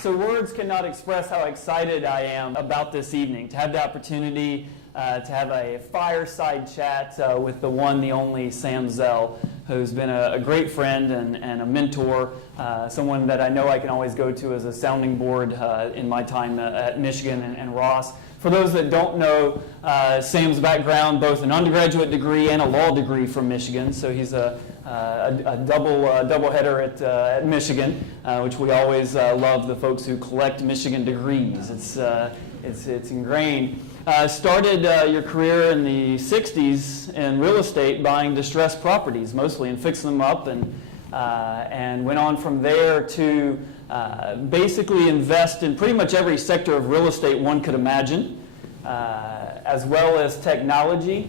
So words cannot express how excited I am about this evening, to have the opportunity to have a fireside chat with the one, the only Sam Zell, who's been a great friend and a mentor, someone that I know I can always go to as a sounding board in my time at Michigan and Ross. For those that don't know Sam's background, both an undergraduate degree and a law degree from Michigan, so he's a double header at Michigan, which we always love the folks who collect Michigan degrees. It's ingrained. Started your career in the 60s in real estate, buying distressed properties mostly and fixing them up, and went on from there to basically invest in pretty much every sector of real estate one could imagine, as well as technology,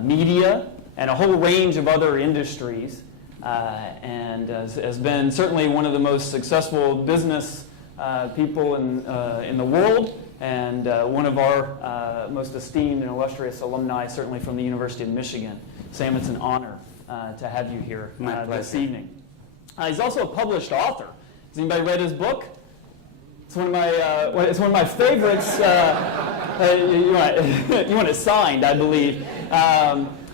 media, and a whole range of other industries, and has been certainly one of the most successful business people in the world, and one of our most esteemed and illustrious alumni, certainly from the University of Michigan. Sam, it's an honor to have you here this evening. He's also a published author. Has anybody read his book? It's one of my favorites. You want it signed, I believe.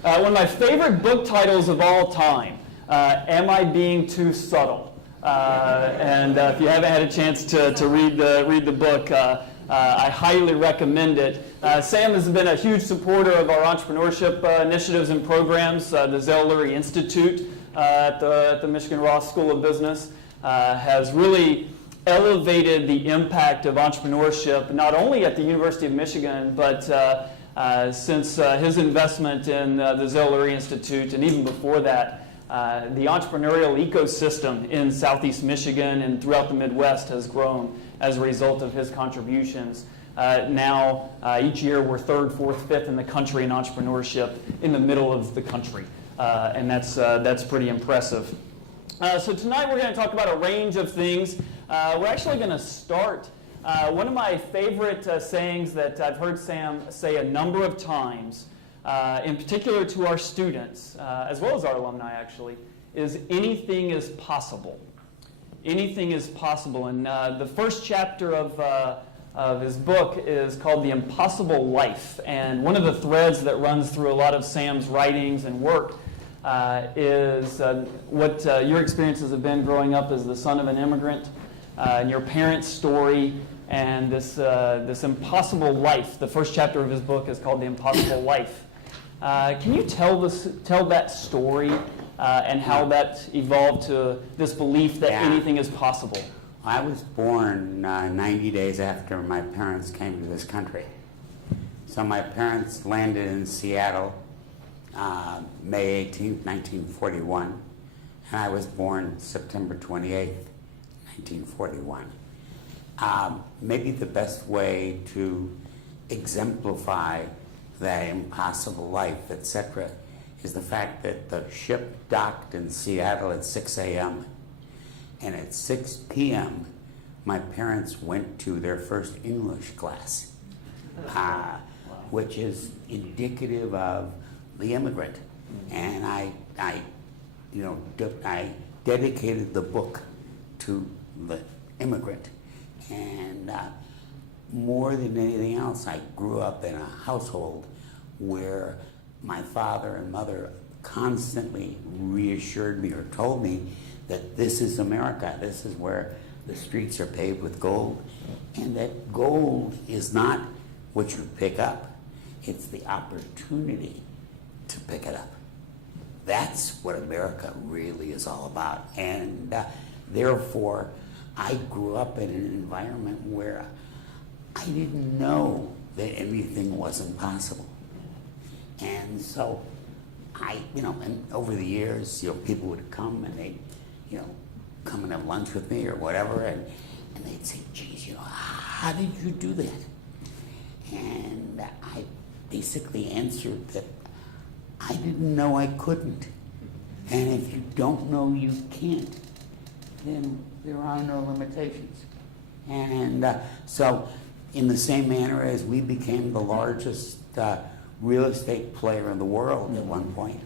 One of my favorite book titles of all time. Am I Being Too Subtle? And if you haven't had a chance to read the book, I highly recommend it. Sam has been a huge supporter of our entrepreneurship initiatives and programs. The Zell Institute at the Michigan Ross School of Business has really elevated the impact of entrepreneurship, not only at the University of Michigan, but since his investment in the Zell Institute, and even before that, the entrepreneurial ecosystem in Southeast Michigan and throughout the Midwest has grown as a result of his contributions. Now, each year we're third, fourth, fifth in the country in entrepreneurship in the middle of the country, and that's pretty impressive. So tonight we're going to talk about a range of things. We're actually going to start one of my favorite sayings that I've heard Sam say a number of times, in particular to our students, as well as our alumni actually, is anything is possible. Anything is possible. And the first chapter of his book is called The Impossible Life. And one of the threads that runs through a lot of Sam's writings and work is what your experiences have been growing up as the son of an immigrant, and your parents' story, and this impossible life. The first chapter of his book is called The Impossible Life. Can you tell that story and how that evolved to this belief that anything is possible? I was born 90 days after my parents came to this country. So my parents landed in Seattle May 18th, 1941, and I was born September 28th, 1941. Maybe the best way to exemplify that impossible life, etc., is the fact that the ship docked in Seattle at 6 a.m. and at 6 p.m. my parents went to their first English class, which is indicative of the immigrant. And I dedicated the book to the immigrant. And more than anything else, I grew up in a household where my father and mother constantly reassured me or told me that this is America, this is where the streets are paved with gold, and that gold is not what you pick up, it's the opportunity to pick it up. That's what America really is all about. And therefore, I grew up in an environment where I didn't know that anything wasn't possible. And so and over the years, people would come and they'd, come and have lunch with me or whatever, and they'd say, geez, how did you do that? And I basically answered that I didn't know I couldn't. And if you don't know you can't, then there are no limitations. And so in the same manner as we became the largest real estate player in the world at one point.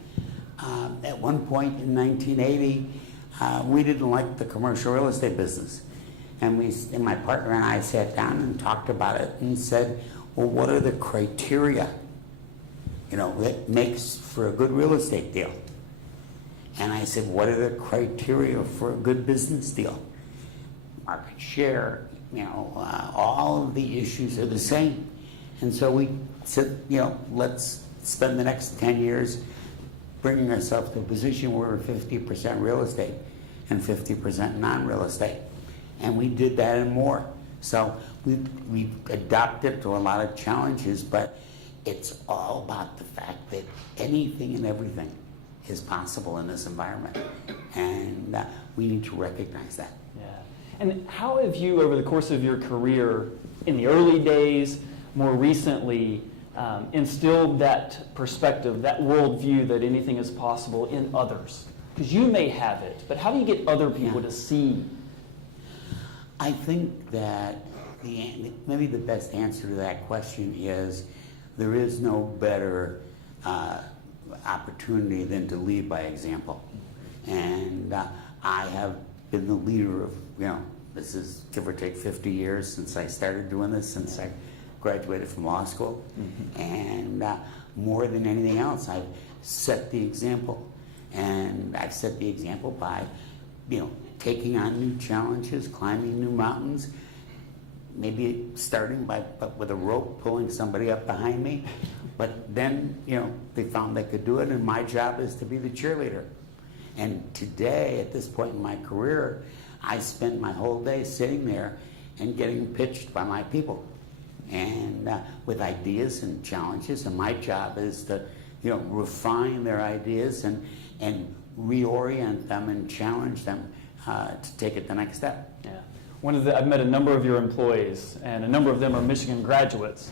In 1980, we didn't like the commercial real estate business. And my partner and I sat down and talked about it and said, well, what are the criteria, that makes for a good real estate deal? And I said, what are the criteria for a good business deal? Market share, all of the issues are the same. And so we said, let's spend the next 10 years bringing ourselves to a position where we're 50% real estate and 50% non-real estate. And we did that and more. So we adapted to a lot of challenges, but it's all about the fact that anything and everything is possible in this environment. And we need to recognize that. Yeah. And how have you, over the course of your career, in the early days, more recently, instilled that perspective, that worldview that anything is possible in others? Because you may have it, but how do you get other people to see? I think that maybe the best answer to that question is there is no better opportunity than to lead by example. And I have been the leader of, this is give or take 50 years since I started doing this, since I graduated from law school. Mm-hmm. And more than anything else, I've set the example. And I've set the example by, taking on new challenges, climbing new mountains, maybe starting with a rope, pulling somebody up behind me. But then, they found they could do it, and my job is to be the cheerleader. And today, at this point in my career, I spend my whole day sitting there and getting pitched by my people, and with ideas and challenges. And my job is to, refine their ideas and reorient them and challenge them to take it the next step. Yeah. I've met a number of your employees, and a number of them are Michigan graduates.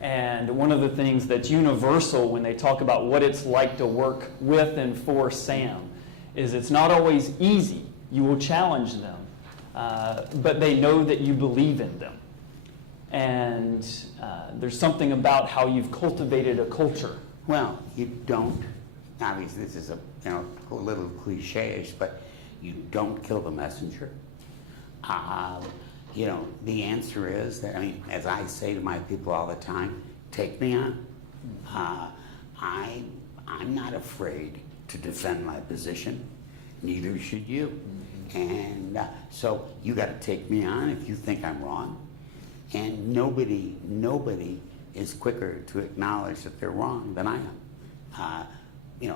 And one of the things that's universal when they talk about what it's like to work with and for Sam is it's not always easy. You will challenge them, but they know that you believe in them. And there's something about how you've cultivated a culture. Well, you don't, obviously this is a little cliche-ish, but you don't kill the messenger. The answer is that, as I say to my people all the time, take me on. I'm not afraid to defend my position. Neither should you. And so you got to take me on if you think I'm wrong. And nobody is quicker to acknowledge that they're wrong than I am.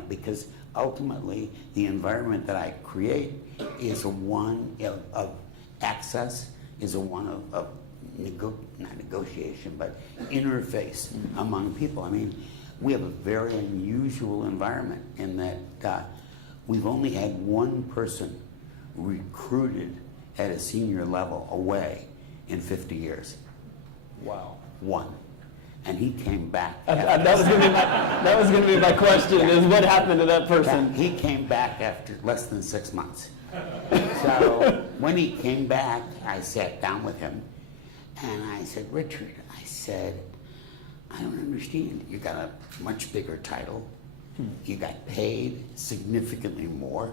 Because ultimately the environment that I create is one of access, is a one of not negotiation, but interface among people. We have a very unusual environment in that we've only had one person recruited at a senior level away in 50 years. Wow. One. And he came back. That was going to be my question, is what happened to that person? He came back after less than 6 months. So when he came back, I sat down with him and I said, Richard, I don't understand. You got a much bigger title. You got paid significantly more.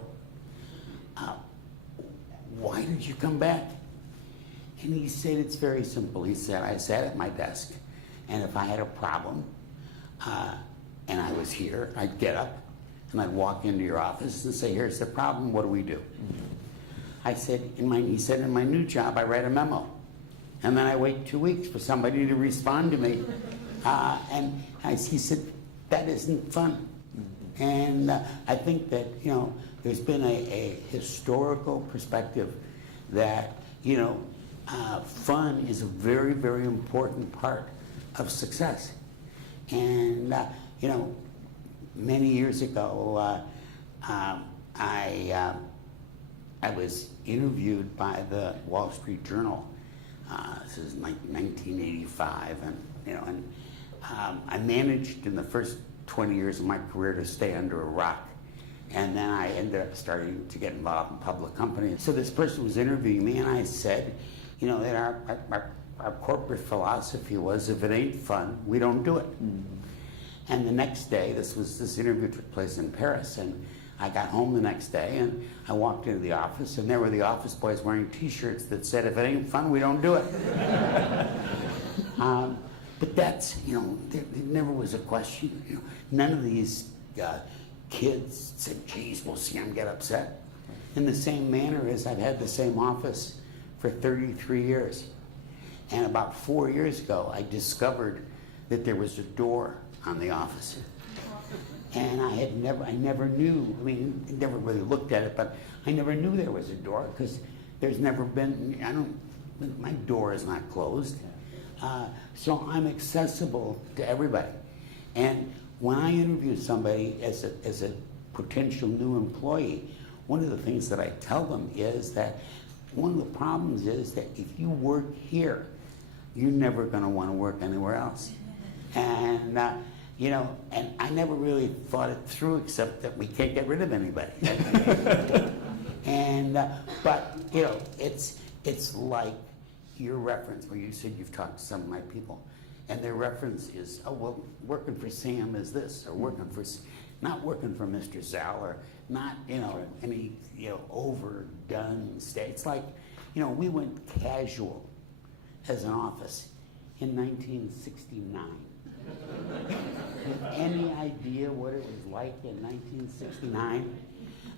Why did you come back? And he said, it's very simple. He said, I sat at my desk, and if I had a problem and I was here, I'd get up and I'd walk into your office and say, here's the problem, what do we do? I said, he said, in my new job, I write a memo. And then I wait 2 weeks for somebody to respond to me. He said, that isn't fun. And I think that, there's been a historical perspective that, fun is a very, very important part of success. And, many years ago, I was interviewed by the Wall Street Journal. This is like 1985, and I managed in the first 20 years of my career to stay under a rock. And then I ended up starting to get involved in public companies. So this person was interviewing me, and I said, that our corporate philosophy was, if it ain't fun, we don't do it. Mm-hmm. And the next day, this interview took place in Paris, and I got home the next day and I walked into the office and there were the office boys wearing t-shirts that said, if it ain't fun, we don't do it. But that's, there never was a question. None of these kids said, geez, we'll see them get upset. In the same manner as I've had the same office for 33 years. And about 4 years ago, I discovered that there was a door on the office. And I never knew, I never really looked at it, but I never knew there was a door because there's never been, my door is not closed. So I'm accessible to everybody. And when I interview somebody as a potential new employee, one of the things that I tell them is that one of the problems is that if you work here, you're never going to want to work anywhere else. And and I never really thought it through, except that we can't get rid of anybody. But it's like your reference where you said you've talked to some of my people, and their reference is, oh well, working for Sam is this, or not working for Mr. Zell, or not any overdone state. It's like we went casual as an office in 1969. Any idea what it was like in 1969?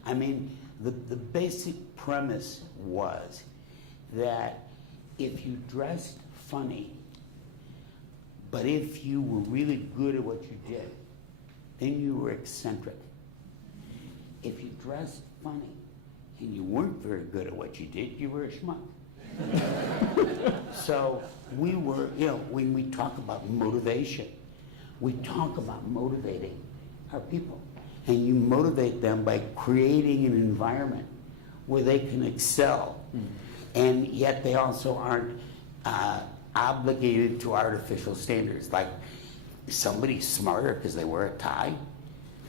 I mean, the basic premise was that if you dressed funny, but if you were really good at what you did, then you were eccentric. If you dressed funny and you weren't very good at what you did, you were a schmuck. So we were, when we talk about motivation, we talk about motivating our people. And you motivate them by creating an environment where they can excel. And yet they also aren't obligated to artificial standards. Like, is somebody smarter because they wear a tie?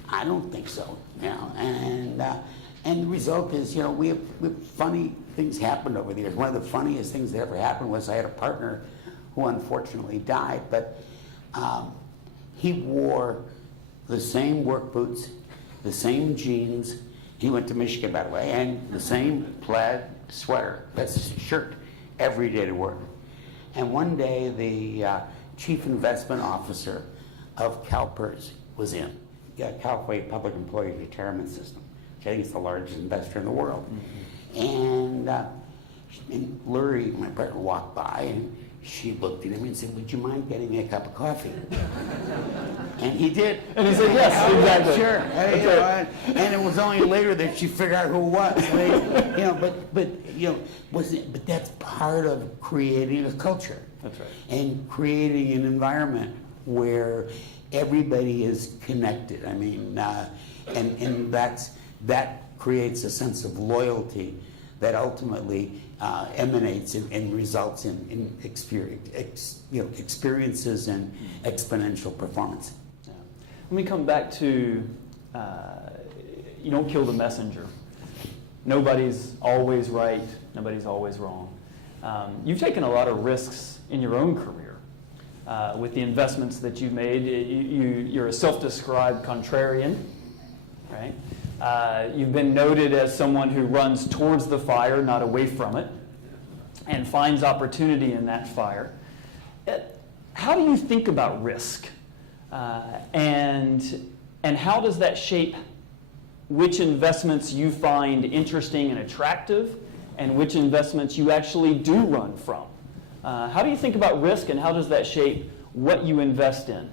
I don't think so. And the result is, we have funny things happened over the years. One of the funniest things that ever happened was I had a partner who unfortunately died, but he wore the same work boots, the same jeans. He went to Michigan, by the way, and the same plaid sweater, that's shirt, every day to work. And one day, the chief investment officer of CalPERS was in, California Public Employee Retirement System, which I think is the largest investor in the world. And Lurie, my partner, walked by, and she looked at him and said, would you mind getting me a cup of coffee? And he did. And he said, yes, exactly. Sure. And it was only later that she figured out who it was. But that's part of creating a culture. That's right. And creating an environment where everybody is connected. I mean, and that creates a sense of loyalty that ultimately emanates and results in experiences and exponential performance. Yeah. Let me come back to you don't kill the messenger. Nobody's always right. Nobody's always wrong. You've taken a lot of risks in your own career with the investments that you've made. You're a self-described contrarian, right? You've been noted as someone who runs towards the fire, not away from it, and finds opportunity in that fire. How do you think about risk? And how does that shape which investments you find interesting and attractive and which investments you actually do run from? How do you think about risk, and how does that shape what you invest in?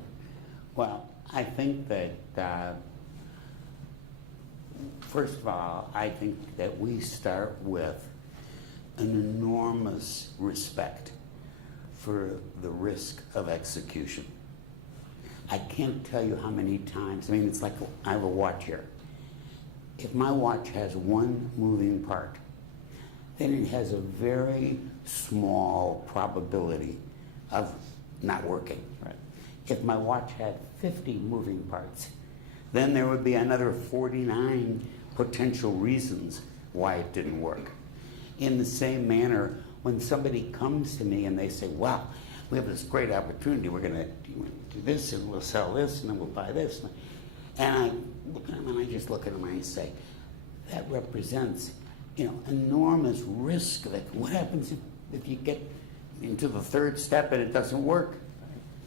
Well, I think that first of all, I think that we start with an enormous respect for the risk of execution. I can't tell you how many times, it's like I have a watch here. If my watch has one moving part, then it has a very small probability of not working. Right. If my watch had 50 moving parts, then there would be another 49 potential reasons why it didn't work. In the same manner, when somebody comes to me and they say, wow, we have this great opportunity, we're going to do this and we'll sell this and then we'll buy this. And I look at them and I just look at them and I say, that represents, enormous risk. That what happens if you get into the third step and it doesn't work?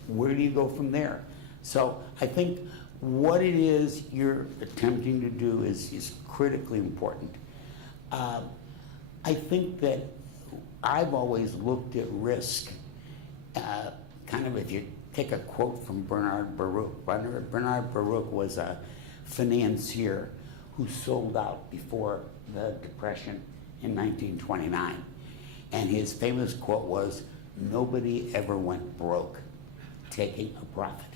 Where do you go from there? So I think what it is you're attempting to do is critically important. I think that I've always looked at risk, kind of if you take a quote from Bernard Baruch. Bernard Baruch was a financier who sold out before the Depression in 1929. And his famous quote was, "Nobody ever went broke taking a profit."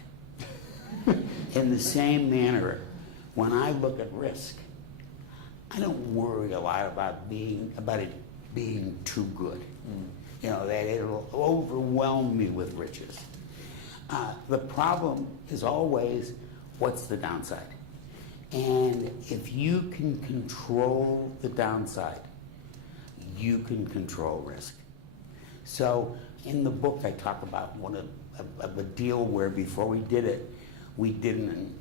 In the same manner, when I look at risk, I don't worry a lot about it being too good. That it'll overwhelm me with riches. The problem is always, what's the downside? And if you can control the downside, you can control risk. So in the book, I talk about a deal where before we did it, we did an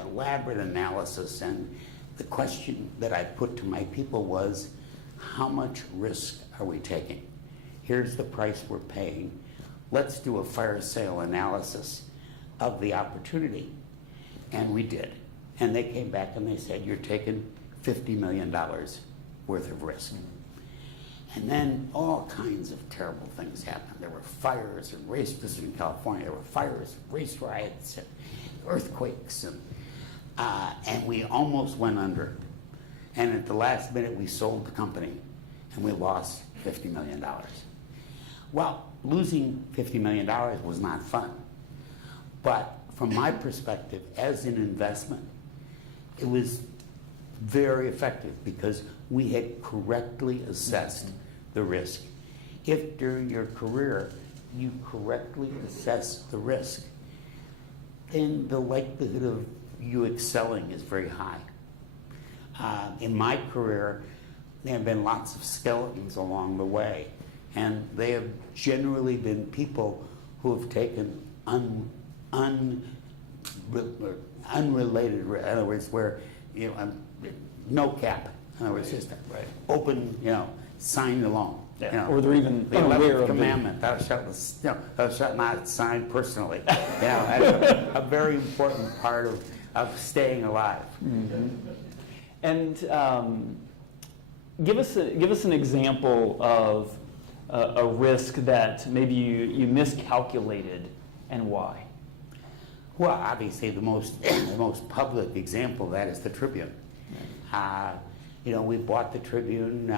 elaborate analysis, and the question that I put to my people was, how much risk are we taking? Here's the price we're paying. Let's do a fire sale analysis of the opportunity. And we did. And they came back and they said, you're taking $50 million worth of risk. And then all kinds of terrible things happened. There were fires and this in California. There were fires, race riots, and earthquakes, and we almost went under. And at the last minute, we sold the company, and we lost $50 million. Well, losing $50 million was not fun. But from my perspective, as an investment, it was very effective because we had correctly assessed the risk. If during your career you correctly assess the risk, then the likelihood of you excelling is very high. In my career, there have been lots of skeletons along the way, and they have generally been people who have taken unrelated, in other words, where no cap. In other words, just open, sign the loan. Yeah. Or they're even the unaware 11th of commandment, thou shalt not sign personally. That's a very important part of staying alive. Mm-hmm. And give us an example of a risk that maybe you miscalculated and why. Well, obviously the most public example of that is the Tribune. We bought the Tribune.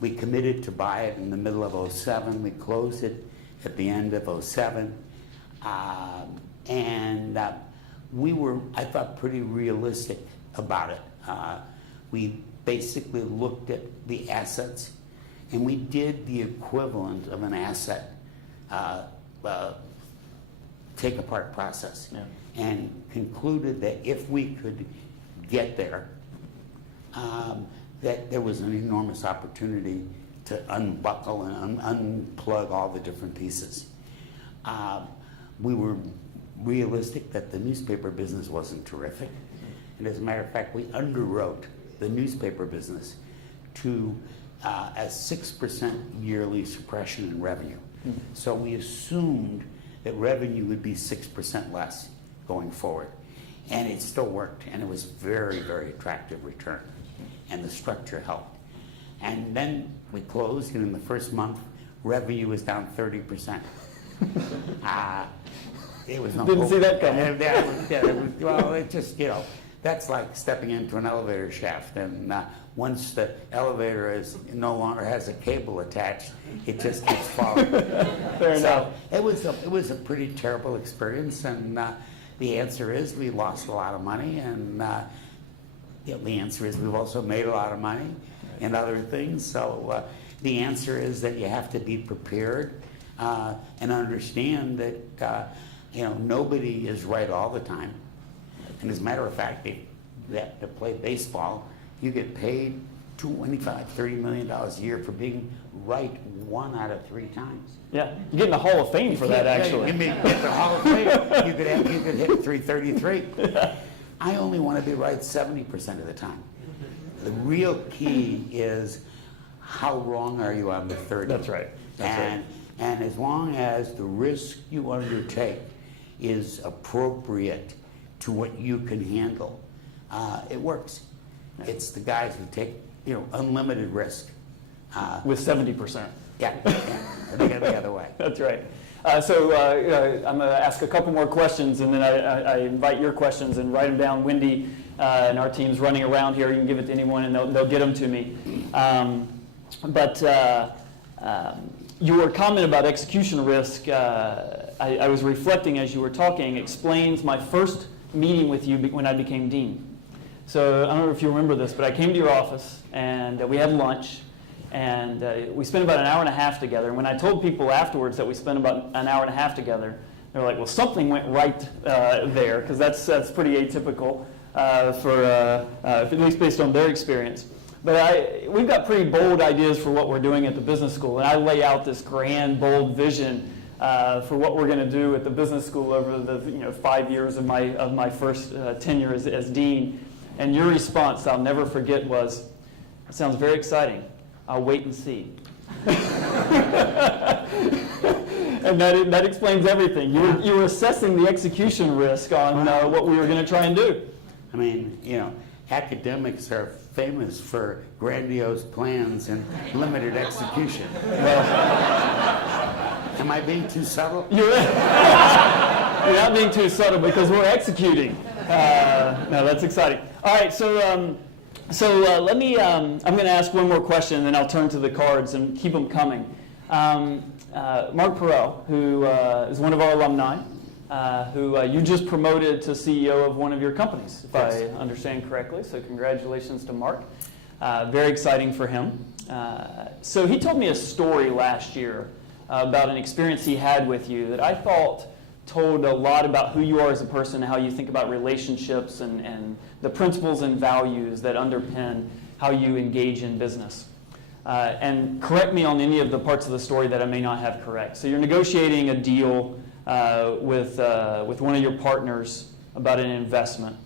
We committed to buy it in the middle of 2007. We closed it at the end of 2007. We were, I thought, pretty realistic about it. We basically looked at the assets, and we did the equivalent of an asset take-apart process, and concluded that if we could get there, that there was an enormous opportunity to unbuckle and unplug all the different pieces. We were realistic that the newspaper business wasn't terrific. And as a matter of fact, we underwrote the newspaper business to a 6% yearly suppression in revenue. So we assumed that revenue would be 6% less going forward. And it still worked, and it was very, very attractive return. And the structure helped. And then we closed, and in the first month, revenue was down 30%. It was no Didn't hope. see that coming. Well, it just, that's like stepping into an elevator shaft, and once the elevator no longer has a cable attached, it just keeps falling. Fair enough. It was a pretty terrible experience, and the answer is we lost a lot of money, and the answer is we've also made a lot of money and other things. So the answer is that you have to be prepared and understand that nobody is right all the time. And as a matter of fact, that to play baseball, you get paid $25, $30 million a year for being right 1 out of 3 times. Yeah, you're getting the Hall of Fame for that, Yeah, actually. you mean get the Hall of Fame. You could hit 333. I only want to be right 70% of the time. The real key is how wrong are you on the 30? That's right. And as long as the risk you undertake is appropriate to what you can handle, it works. It's the guys who take unlimited risk. With 70%. Yeah, they go the other way. That's right. So I'm going to ask a couple more questions, and then I invite your questions and write them down. Wendy and our team's running around here. You can give it to anyone, and they'll get them to me. But your comment about execution risk, I was reflecting as you were talking, explains my first meeting with you when I became dean. So I don't know if you remember this, but I came to your office, and we had lunch. And we spent about an hour and a half together. And when I told people afterwards that we spent about an hour and a half together, they were like, well, something went right there, because that's pretty atypical at least based on their experience. But we've got pretty bold ideas for what we're doing at the business school. And I lay out this grand, bold vision for what we're going to do at the business school over the 5 years of my first tenure as dean. And your response, I'll never forget, was, "It sounds very exciting. I'll wait and see." And that explains everything. You were assessing the execution risk on what we were going to try and do. I mean, academics are famous for grandiose plans and limited execution. Am I being too subtle? You're not being too subtle, because we're executing. No, that's exciting. All right, so let me, I'm going to ask one more question, and then I'll turn to the cards and keep them coming. Mark Perel, who is one of our alumni, who you just promoted to CEO of one of your companies, if I understand correctly. So congratulations to Mark. Very exciting for him. So he told me a story last year about an experience he had with you that I thought told a lot about who you are as a person and how you think about relationships and the principles and values that underpin how you engage in business. And correct me on any of the parts of the story that I may not have correct. So you're negotiating a deal with one of your partners about an investment.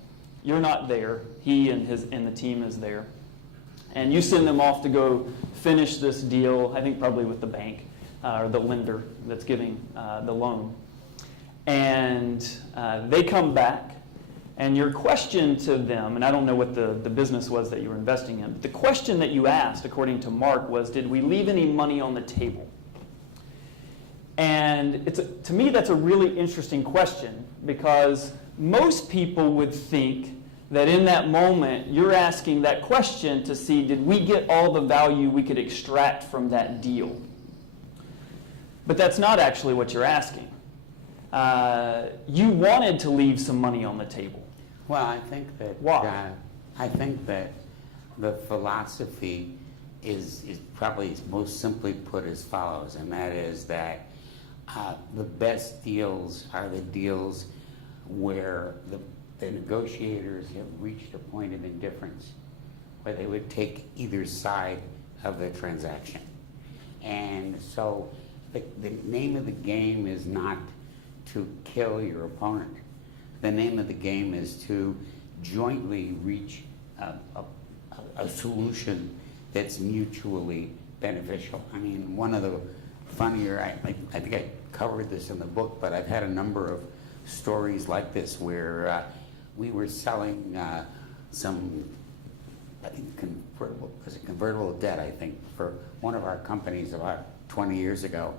You're not there. He and the team is there. And you send them off to go finish this deal, I think probably with the bank or the lender that's giving the loan. And they come back, and your question to them, and I don't know what the business was that you were investing in, but the question that you asked, according to Mark, was, did we leave any money on the table? And to me, that's a really interesting question, because most people would think that in that moment, you're asking that question to see, did we get all the value we could extract from that deal? But that's not actually what you're asking. You wanted to leave some money on the table. Well, I think that the philosophy is probably most simply put as follows, and that is that the best deals are the deals where the negotiators have reached a point of indifference where they would take either side of the transaction. And so the name of the game is not to kill your opponent. The name of the game is to jointly reach a solution that's mutually beneficial. I mean, one of the funnier, I think I covered this in the book, but I've had a number of stories like this where we were selling some, I think, convertible debt, I think, for one of our companies about 20 years ago.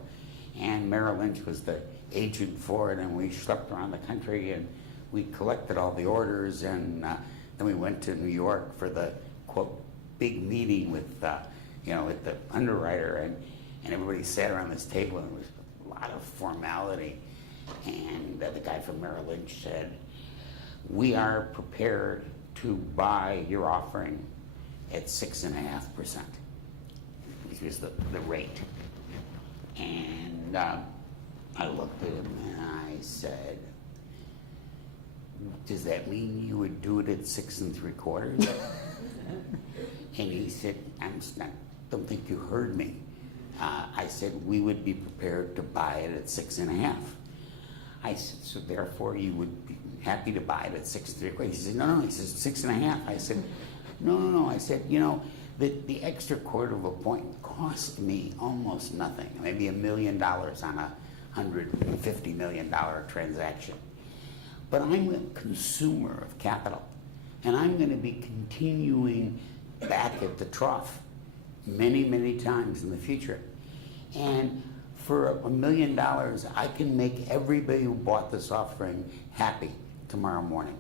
And Merrill Lynch was the agent for it, and we schlepped around the country and we collected all the orders, and then we went to New York for the quote big meeting with with the underwriter, and everybody sat around this table, and it was a lot of formality. And the guy from Merrill Lynch said, "We are prepared to buy your offering at 6.5%, which was the rate." And I looked at him and I said, "Does that mean you would do it at 6 3/4?" And he said, "I don't think you heard me. I said we would be prepared to buy it at 6.5. I said, so therefore you would be happy to buy it at 6.75. He said, no. He says 6.5. I said, no. I said, the extra quarter of a point cost me almost nothing, maybe $1 million on a $150 million transaction. But I'm a consumer of capital, and I'm going to be continuing back at the trough many, many times in the future. And for $1 million, I can make everybody who bought this offering happy tomorrow morning.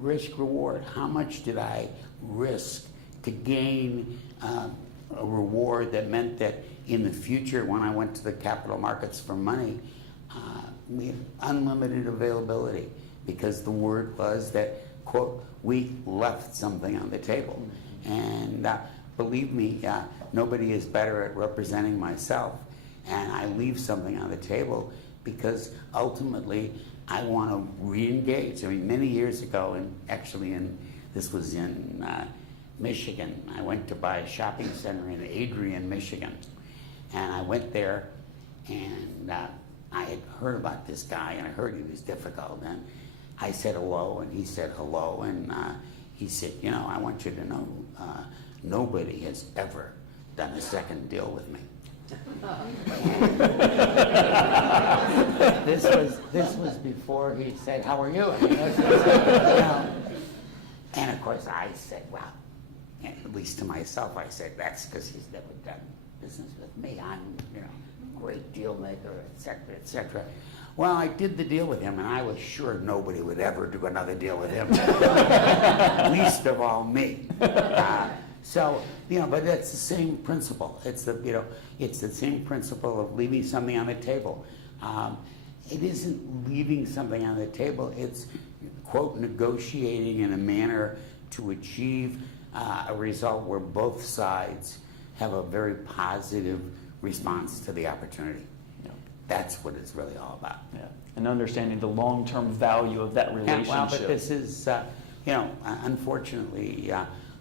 Risk reward, how much did I risk to gain a reward that meant that in the future when I went to the capital markets for money, we had unlimited availability because the word was that, quote, we left something on the table. And believe me, nobody is better at representing myself, and I leave something on the table because ultimately I want to re-engage. I mean, many years ago, this was in Michigan, I went to buy a shopping center in Adrian, Michigan, and I went there, and I had heard about this guy, and I heard he was difficult, and I said hello, and he said hello, and he said, I want you to know nobody has ever done a second deal with me. This was before he said, how are you? I mean, and of course I said, well, at least to myself, I said, that's because he's never done business with me. I'm, a great deal maker, et cetera, et cetera. Well, I did the deal with him, and I was sure nobody would ever do another deal with him, least of all me. But that's the same principle. It's the same principle of leaving something on the table. It isn't leaving something on the table. It's, quote, negotiating in a manner to achieve a result where both sides have a very positive response to the opportunity. Yeah. That's what it's really all about. Yeah, and understanding the long-term value of that relationship. Yeah, well, but this is, unfortunately,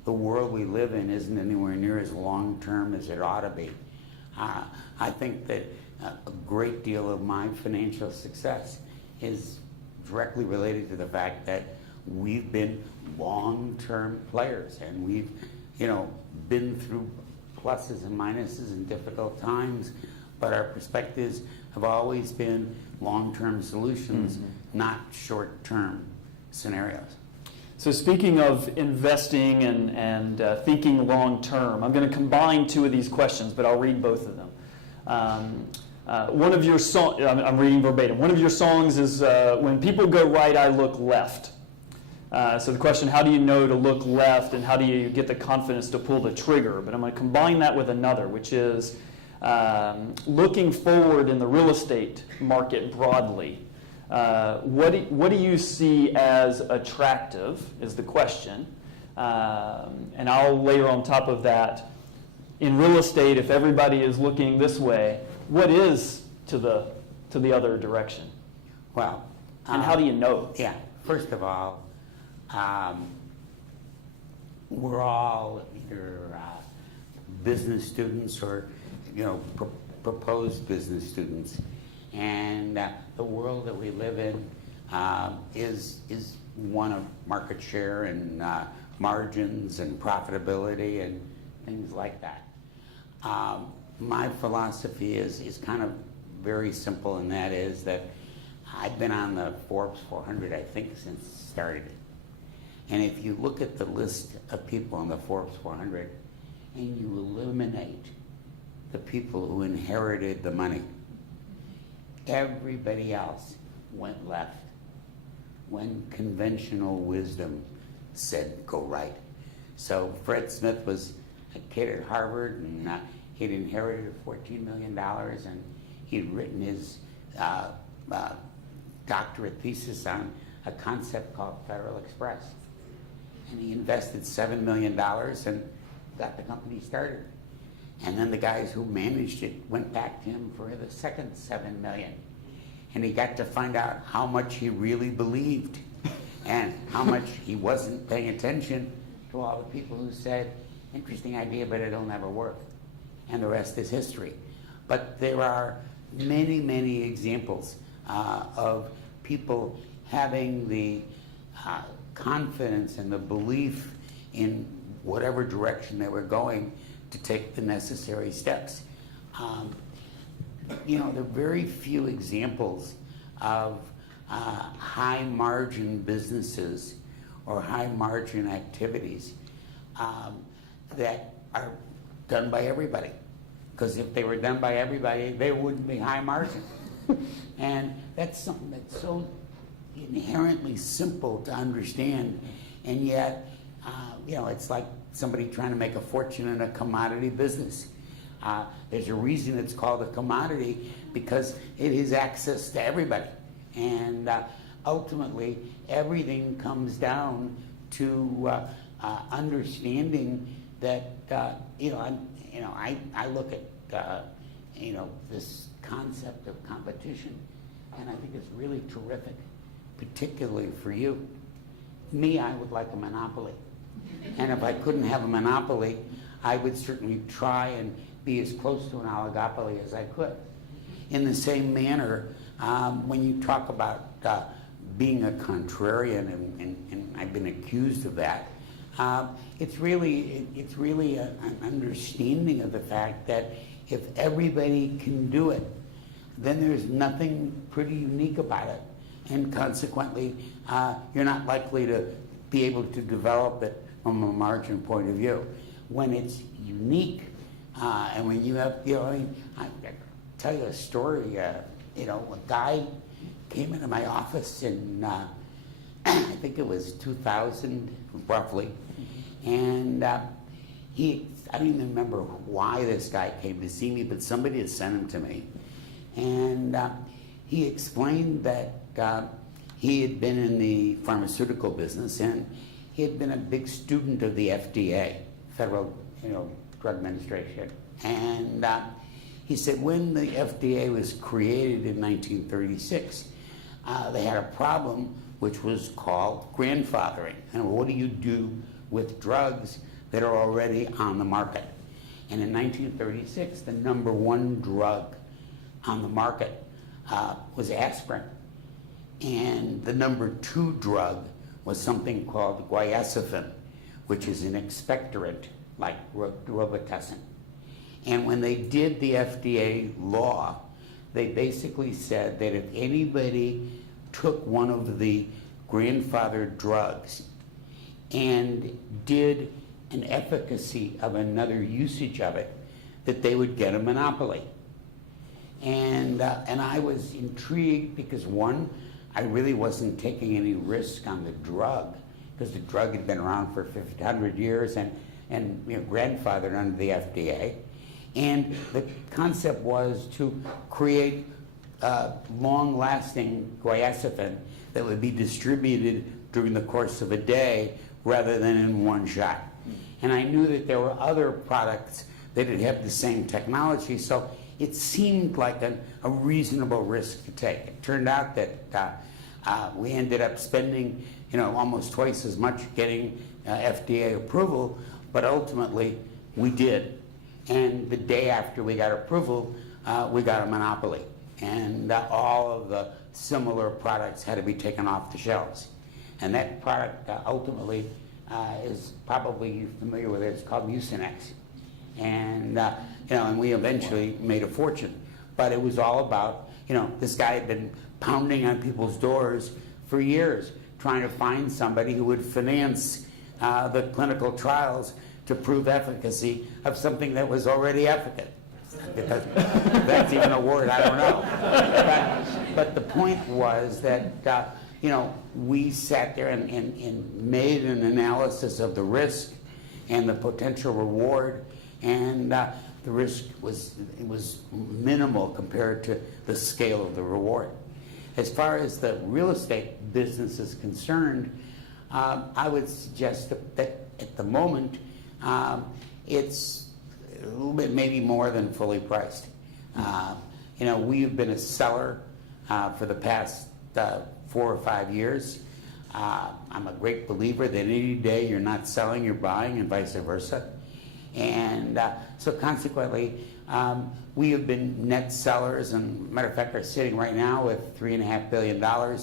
the world we live in isn't anywhere near as long-term as it ought to be. I think that a great deal of my financial success is directly related to the fact that we've been long-term players, and we've, been through pluses and minuses and difficult times, but our perspectives have always been long-term solutions, not short-term scenarios. So speaking of investing and thinking long-term, I'm going to combine two of these questions, but I'll read both of them. One of your songs, I'm reading verbatim, one of your songs is, when people go right, I look left. So the question, how do you know to look left, and how do you get the confidence to pull the trigger? But I'm going to combine that with another, which is looking forward in the real estate market broadly. What do you see as attractive is the question. And I'll layer on top of that, in real estate, if everybody is looking this way, what is to the other direction? Well, and how do you know? Yeah, first of all, we're all either business students or proposed business students, and the world that we live in is one of market share and margins and profitability and things like that. My philosophy is kind of very simple, and that is that I've been on the Forbes 400, I think, since it started. And if you look at the list of people on the Forbes 400 and you eliminate the people who inherited the money, everybody else went left when conventional wisdom said go right. So Fred Smith was a kid at Harvard, and he'd inherited $14 million, and he'd written his doctorate thesis on a concept called Federal Express. And he invested $7 million and got the company started. And then the guys who managed it went back to him for the second $7 million. And he got to find out how much he really believed and how much he wasn't paying attention to all the people who said, interesting idea, but it'll never work. And the rest is history. But there are many, many examples of people having the confidence and the belief in whatever direction they were going to take the necessary steps. There are very few examples of high margin businesses or high margin activities that are done by everybody. Because if they were done by everybody, they wouldn't be high margin. And that's something that's so inherently simple to understand, and yet, it's like somebody trying to make a fortune in a commodity business. There's a reason it's called a commodity, because it has access to everybody. And ultimately, everything comes down to understanding that, I look at, this concept of competition, and I think it's really terrific, particularly for you. Me, I would like a monopoly. And if I couldn't have a monopoly, I would certainly try and be as close to an oligopoly as I could. In the same manner, when you talk about being a contrarian, and I've been accused of that, it's really an understanding of the fact that if everybody can do it, then there's nothing pretty unique about it. And consequently, you're not likely to be able to develop it from a margin point of view. When it's unique, and when you have, I tell you a story, a guy came into my office in, I think it was 2000, roughly, and I don't even remember why this guy came to see me, but somebody had sent him to me. And he explained that he had been in the pharmaceutical business, and he had been a big student of the FDA, Federal Drug Administration. And he said when the FDA was created in 1936, they had a problem which was called grandfathering. And what do you do with drugs that are already on the market? And in 1936, the number one drug on the market was aspirin. And the number two drug was something called guaiacifin, which is an expectorant like Robitussin. And when they did the FDA law, they basically said that if anybody took one of the grandfathered drugs and did an efficacy of another usage of it, that they would get a monopoly. And I was intrigued because, one, I really wasn't taking any risk on the drug, because the drug had been around for 100 years and grandfathered under the FDA. And the concept was to create long-lasting guaiacifin that would be distributed during the course of a day rather than in one shot. And I knew that there were other products that would have the same technology, so it seemed like a reasonable risk to take. It turned out that we ended up spending almost twice as much getting FDA approval, but ultimately we did. And the day after we got approval, we got a monopoly. And all of the similar products had to be taken off the shelves. And that product ultimately is probably familiar with it. It's called Mucinex. And and we eventually made a fortune. But it was all about, this guy had been pounding on people's doors for years, trying to find somebody who would finance the clinical trials to prove efficacy of something that was already efficacious. Because that's even a word, I don't know. But the point was that, we sat there and made an analysis of the risk and the potential reward, and the risk was minimal compared to the scale of the reward. As far as the real estate business is concerned, I would suggest that at the moment, it's a little bit maybe more than fully priced. We've been a seller for the past 4 or 5 years. I'm a great believer that any day you're not selling, you're buying, and vice versa. And so consequently, we have been net sellers, and matter of fact, are sitting right now with $3.5 billion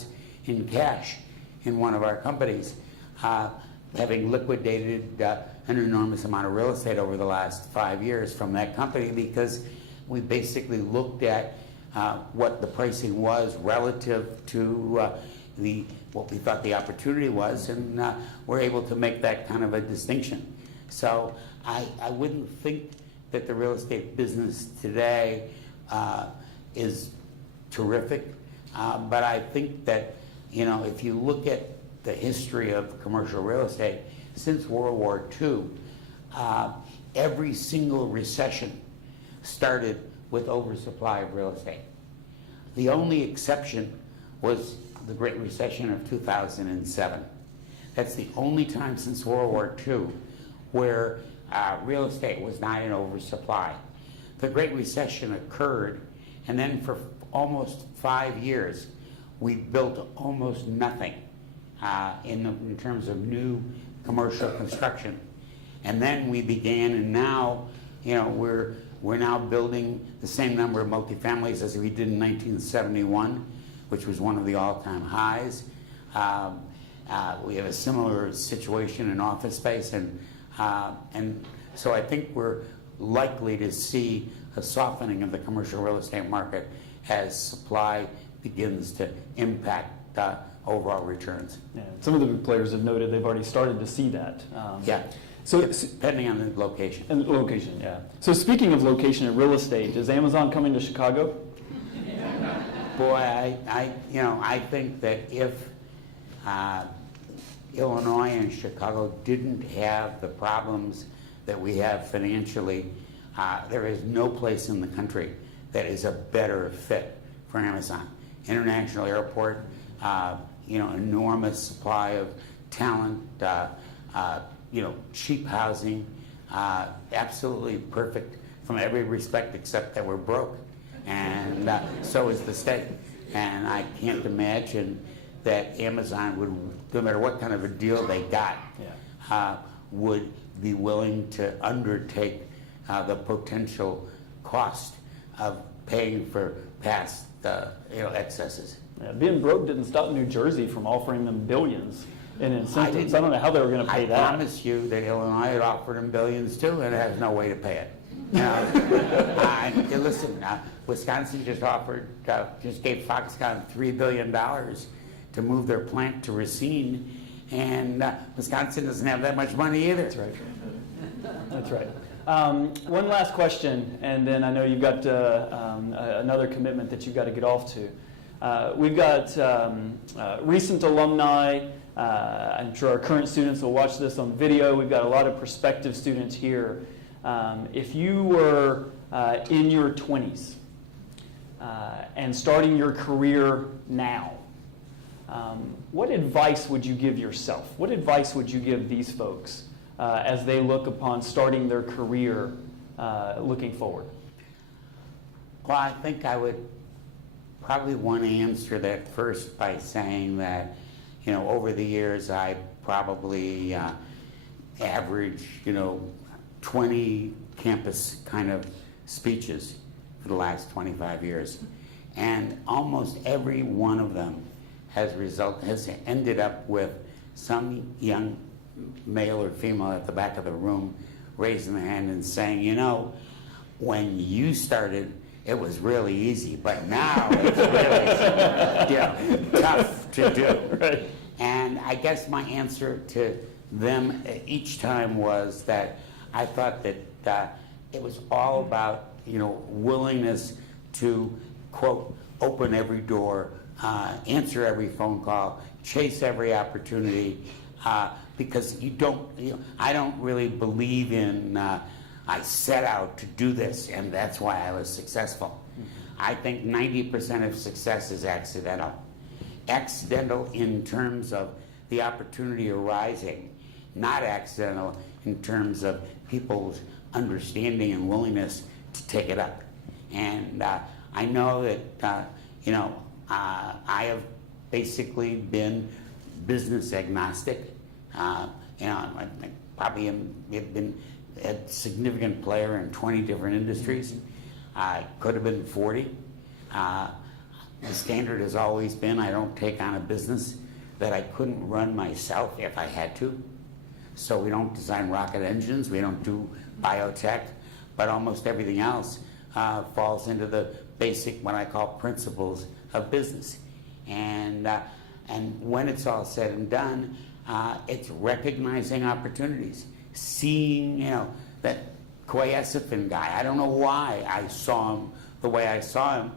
in cash in one of our companies, having liquidated an enormous amount of real estate over the last 5 years from that company, because we basically looked at what the pricing was relative to what we thought the opportunity was, and we're able to make that kind of a distinction. So I wouldn't think that the real estate business today is terrific, but I think that, you know, if you look at the history of commercial real estate since World War II, every single recession started with oversupply of real estate. The only exception was the Great Recession of 2007. That's the only time since World War II where real estate was not in oversupply. The Great Recession occurred, and then for almost 5 years, we built almost nothing in terms of new commercial construction. And then we began, and now, you know, we're now building the same number of multifamilies as we did in 1971, which was one of the all-time highs. We have a similar situation in office space, and so I think we're likely to see a softening of the commercial real estate market as supply begins to impact overall returns. Yeah. Some of the big players have noted they've already started to see that. Yeah. So depending on the location. And location, yeah. So speaking of location and real estate, is Amazon coming to Chicago? Boy, I think that if Illinois and Chicago didn't have the problems that we have financially, there is no place in the country that is a better fit for Amazon. International airport, enormous supply of talent, cheap housing, absolutely perfect from every respect except that we're broke. And so is the state. And I can't imagine that Amazon would, no matter what kind of a deal they got, would be willing to undertake the potential cost of paying for past excesses. Yeah, being broke didn't stop New Jersey from offering them billions in incentives. I don't know how they were going to pay that. I promise you that Illinois had offered them billions too, and it has no way to pay it. Listen, Wisconsin just gave Foxconn $3 billion to move their plant to Racine, and Wisconsin doesn't have that much money either. That's right. That's right. One last question, and then I know you've got another commitment that you've got to get off to. We've got recent alumni. I'm sure our current students will watch this on video. We've got a lot of prospective students here. If you were in your 20s and starting your career now, what advice would you give yourself? What advice would you give these folks as they look upon starting their career looking forward? Well, I think I would probably want to answer that first by saying that, over the years I probably average, 20 campus kind of speeches for the last 25 years. And almost every one of them has ended up with some young male or female at the back of the room raising their hand and saying, when you started, it was really easy, but now it's really tough to do. Right. And I guess my answer to them each time was that I thought that it was all about, willingness to, quote, open every door, answer every phone call, chase every opportunity, because I don't really believe in, I set out to do this and that's why I was successful. I think 90% of success is accidental. Accidental in terms of the opportunity arising, not accidental in terms of people's understanding and willingness to take it up. And I know that, I have basically been business agnostic. I probably have been a significant player in 20 different industries. I could have been 40. The standard has always been I don't take on a business that I couldn't run myself if I had to. So we don't design rocket engines, we don't do biotech, but almost everything else falls into the basic, what I call principles of business. And when it's all said and done, it's recognizing opportunities, seeing, that Koyesifin guy. I don't know why I saw him the way I saw him,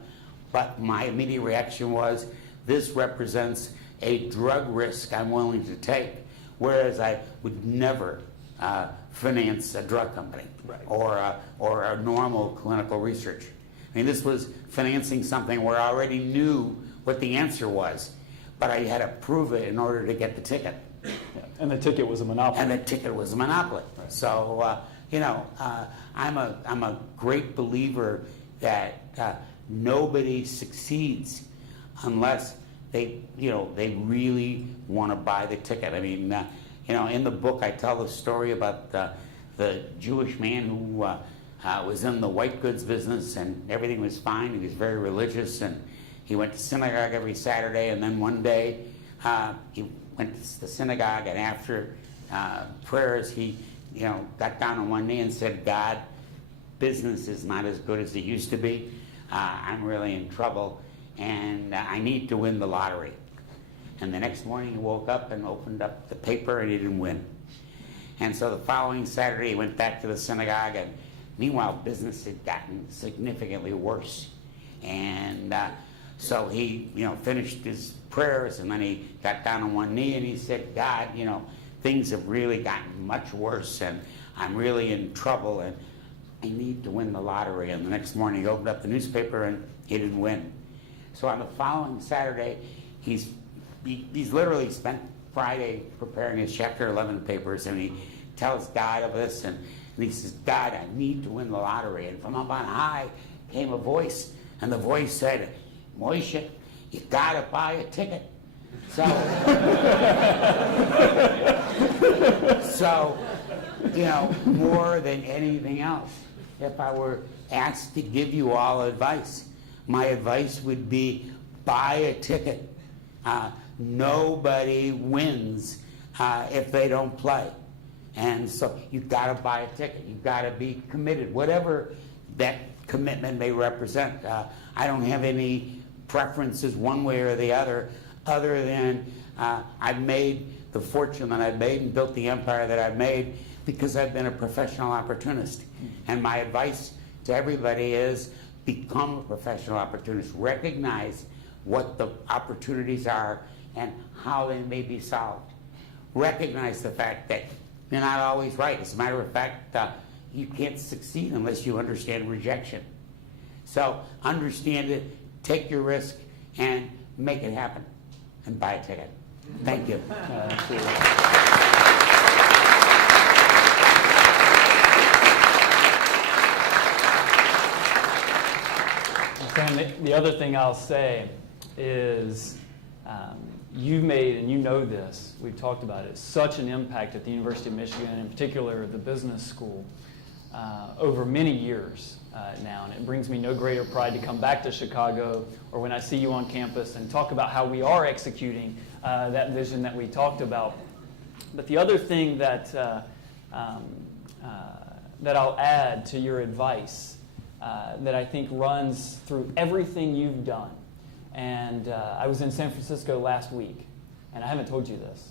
but my immediate reaction was, this represents a drug risk I'm willing to take, whereas I would never finance a drug company, right, or a normal clinical research. I mean, this was financing something where I already knew what the answer was, but I had to prove it in order to get the ticket. Yeah. And the ticket was a monopoly. And the ticket was a monopoly. Right. So, I'm a great believer that nobody succeeds unless they really want to buy the ticket. I mean, in the book I tell the story about the Jewish man who was in the white goods business and everything was fine. He was very religious and he went to synagogue every Saturday, and then one day he went to the synagogue, and after prayers he got down on one knee and said, God, business is not as good as it used to be. I'm really in trouble and I need to win the lottery. And the next morning he woke up and opened up the paper and he didn't win. And so the following Saturday he went back to the synagogue, and meanwhile business had gotten significantly worse. And so he finished his prayers, and then he got down on one knee and he said, God, things have really gotten much worse and I'm really in trouble and I need to win the lottery. And the next morning he opened up the newspaper and he didn't win. So on the following Saturday, he's literally spent Friday preparing his Chapter 11 papers, and he tells God of this, and he says, God, I need to win the lottery. And from up on high came a voice, and the voice said, Moshe, you gotta buy a ticket. So, more than anything else, if I were asked to give you all advice, my advice would be buy a ticket. Nobody wins if they don't play. And so you've got to buy a ticket. You've got to be committed, whatever that commitment may represent. I don't have any preferences one way or the other than I've made the fortune that I've made and built the empire that I've made because I've been a professional opportunist. And my advice to everybody is become a professional opportunist. Recognize what the opportunities are and how they may be solved. Recognize the fact that you're not always right. As a matter of fact, you can't succeed unless you understand rejection. So understand it, take your risk, and make it happen. And buy a ticket. Thank you. Sam, the other thing I'll say is you've made, and you know this, we've talked about it, such an impact at the University of Michigan, in particular the business school, over many years now. And it brings me no greater pride to come back to Chicago, or when I see you on campus and talk about how we are executing that vision that we talked about. But the other thing that that I'll add to your advice that I think runs through everything you've done. And I was in San Francisco last week, and I haven't told you this.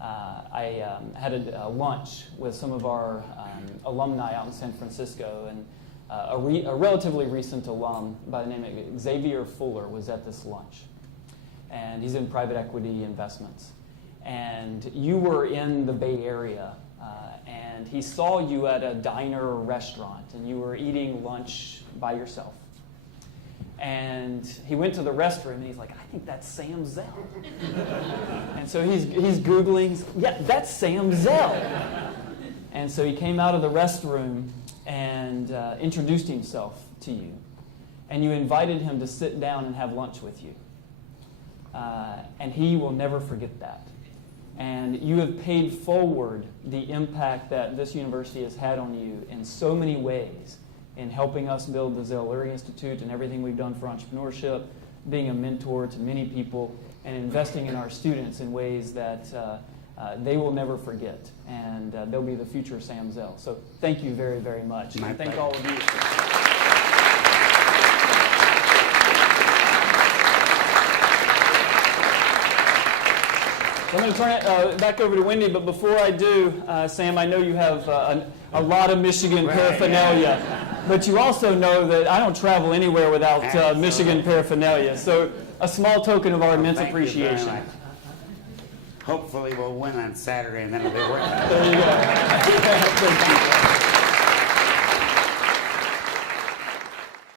I had a lunch with some of our alumni out in San Francisco, and a relatively recent alum by the name of Xavier Fuller was at this lunch. And he's in private equity investments. And you were in the Bay Area, and he saw you at a diner or restaurant, and you were eating lunch by yourself. And he went to the restroom, and he's like, I think that's Sam Zell. And so he's Googling, yeah, that's Sam Zell. And so he came out of the restroom and introduced himself to you. And you invited him to sit down and have lunch with you. And he will never forget that. And you have paid forward the impact that this university has had on you in so many ways, in helping us build the Zell Institute and everything we've done for entrepreneurship, being a mentor to many people, and investing in our students in ways that they will never forget. And they'll be the future Sam Zell. So thank you very, very much. My And thank pleasure. all of you. I'm going to turn it back over to Wendy, but before I do, Sam, I know you have a lot of Michigan paraphernalia, but you also know that I don't travel anywhere without Michigan paraphernalia. So a small token of our immense Thank you very appreciation. much. Hopefully we'll win on Saturday and then it'll be working. There you go. Thank you.